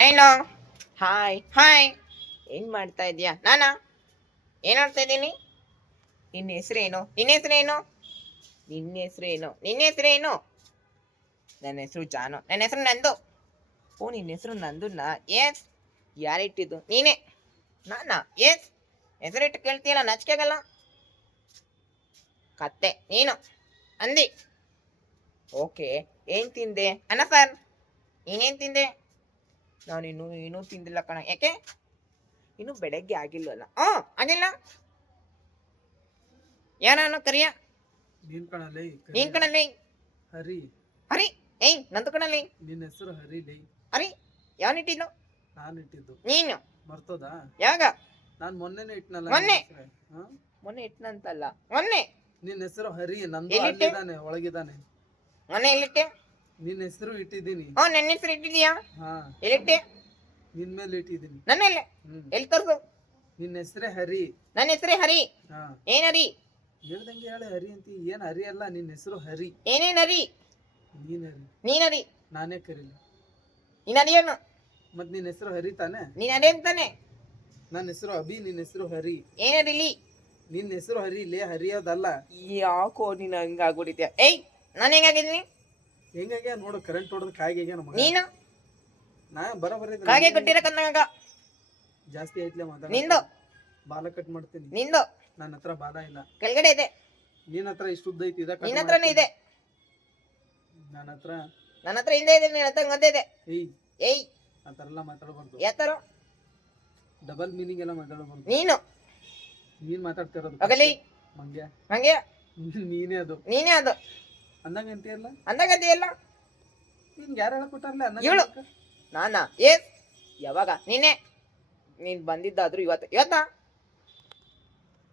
ಏನೋ hi hi ಏನ್ ಮಾಡ್ತಾ ಇದೀಯಾ? ಏನ್ ಮಾಡ್ತಾ ಇದ್ದೀನಿ? ನಿನ್ನ ಹೆಸರೇನು? ನಿನ್ನ ಹೆಸರೇನು? ನನ್ನ ಹೆಸರು ಜಾನು. ನನ್ನ ಹೆಸರು ನಂದು. ಓ, ನಿನ್ನ ಹೆಸರು ನಂದುನಾ? ಎಸ್. ಯಾರಿಟ್ಟಿದ್ದು? ನೀನೇ. ನಾನಾ? ಎಸ್. ಹೆಸರಿಟ್ಟು ಕೇಳ್ತೀಯಲ್ಲ, ನಾಚಿಕೆಗಲ್ಲ. ಕತ್ತೆ ನೀನು ಅಂದಿ. ಓಕೆ. ಏನ್ ತಿಂದೆ? ಅನ್ನ ಸರ್. ನೀನೇನ್ ತಿಂದೆ? ನಾನಿನ್ನು ಏನೂ ತಿಂದಿಲ್ಲ ಕಣ. ಯಾಕೆ? ಇನ್ನು ಬೆಳಗ್ಗೆ ಆಗಿಲ್ವಲ್ಲ? ಆಗಿಲ್ಲ. ಯಾರನ್ನು ಕರಿಯ? ನೀನ್ ಕಣಲೇ. ನೀನ್ ಕಣಲ್ಲಿ. ಹರಿ. ಹರಿ. ಏಯ್, ನಂದು ಕಣಲ್ಲಿ. ನಿನ್ನ ಹೆಸರು ಹರಿಲೇ. ಹರಿ. ಯಾವನಿಟ್ಟಿದ್ದು? ನಾನು ಇಟ್ಟಿದ್ದು. ನೀನು ಮರ್ತೋದಾ? ಯಾವಾಗ? ನಾನ್ ಮೊನ್ನೆನೆ ಇಟ್ನಲ್ಲ. ಮೊನ್ನೆ. ಹಾ? ಮೊನ್ನೆ ಇಟ್ನಂತಲ್ಲ, ಮೊನ್ನೆ. ನಿನ್ನ ಹೆಸರು ಹರಿ. ನಂದು ಎಲ್ಲಿಟ್ಟೆ? ಅಲ್ಲಿದ್ದಾನೆ, ಒಳಗಿದ್ದಾನೆ. ಮೊನ್ನೆ ಎಲ್ಲಿಟ್ಟೆ? ನಿನ್ನ ಹೆಸರು ಇಟ್ಟಿದ್ದೀನಿ. ನನ್ನ ಹೆಸರು ಇಟ್ಟಿದ್ಯಾ? ಹಾ, ಎಲ್ಲಿಟ್ಟೆ? ನಿನ್ ಮೇಲೆ ಇಟ್ಟಿದ್ದೀನಿ. ನನ್ನೆಲ್ಲ. ಎಲ್ಲಿ ತೋರ್ಸು. ನಿನ್ನ ಹೆಸರೇ ಹರಿ. ನನ್ನ ಹೆಸರೇ ಹರಿ. ಹಾ, ಏನ್ ಹರಿ? ಹೇಳ್ದಂಗೆ ಹೇಳಿ ಹರಿ ಅಂತ. ಏನ್ ಹರಿ ಅಲ್ಲ, ನಿನ್ನ ಹೆಸರು ಹರಿ. ಏನೇನ್ ಹರಿ? ನೀನ್ ಹರಿ. ನೀನ್ ಹರಿ. ನಾನೇ ಕರೀಲಿ. ನೀನ್ ಹರಿಯೋನು. ಮತ್ ನಿನ್ನ ಹೆಸರು ಹರಿ ತಾನೆ? ನೀನ್ ಹರಿ ಅಂತಾನೆ. ನನ್ನ ಹೆಸರು ಅಭಿ, ನಿನ್ನ ಹೆಸರು ಹರಿ. ಏನ್ ಹರಿಲಿ? ನಿನ್ನ ಹೆಸರು ಹರಿ ಲೇ, ಹರಿಯೋದಲ್ಲ. ಯಾಕೋ ನೀನು ಹಂಗಾಗ್ಬಿಟ್ಟಿದ್ಯಾ? ಏಯ್, ನಾನು ಹೆಂಗಾಗಿದ್ದೀನಿ? ಹೆಂಗಾಗ್ಯ ನೋಡು, ಕರೆಂಟ್ ಹೊಡೆದ್ ಕಾಯಿಗೆ ನಮಗ. ನೀನು ನಾ ಬರಬರ ಕಾಗೆ ಕೊಟ್ಟಿರ ಕನ್ನಗ. ಜಾಸ್ತಿ ಐತ್ಲೆ ಮಾತಾಡ. ನಿಂದು. ಬಾಲ ಕಟ್ ಮಾಡ್ತೀನಿ. ನಿಂದು. ನನ್ನ ಹತ್ರ ಬಾಲ ಇಲ್ಲ. ಕೆಳಗಡೆ ಇದೆ. ನಿನ್ನ ಹತ್ರ ಇಷ್ಟು ಉದ್ದ ಐತಿ. ನಿನ್ನ ಹತ್ರನೇ ಇದೆ. ನನ್ನ ಹತ್ರ ಹಿಂದೆ ಇದೆ, ನಿನ್ನ ಹತ್ರ ಗದ್ದೆ ಇದೆ. ಏಯ್, ಆ ಥರ ಎಲ್ಲ ಮಾತಾಡಬಾರ್ದು. ಯಾತರ? ಡಬಲ್ ಮೀನಿಂಗ್ ಎಲ್ಲ ಮಾತಾಡಬಾರ್ದು. ನೀನ್ ಮಾತಾಡ್ತಿರೋದು ಹೋಗಲಿ. ಮಂಗ್ಯ. ಹಂಗೆ ನೀನೇ ಅದು. ಅಂದಂಗ ಅಂತೀಯಲ್ಲ. ಅಂದಾಗದೆಯಲ್ಲ. ನಿನ್ಗೆ ಯಾರು ಹೇಳ್ಕೊಟ್ಟಾರಲ್ಲ ಇವಳು. ಅಂದಂಗ? ನಾನಾ? ಎಸ್. ಯಾವಾಗ? ನೀನ್ ಬಂದಿದ್ದಾದ್ರು ಇವತ್ತ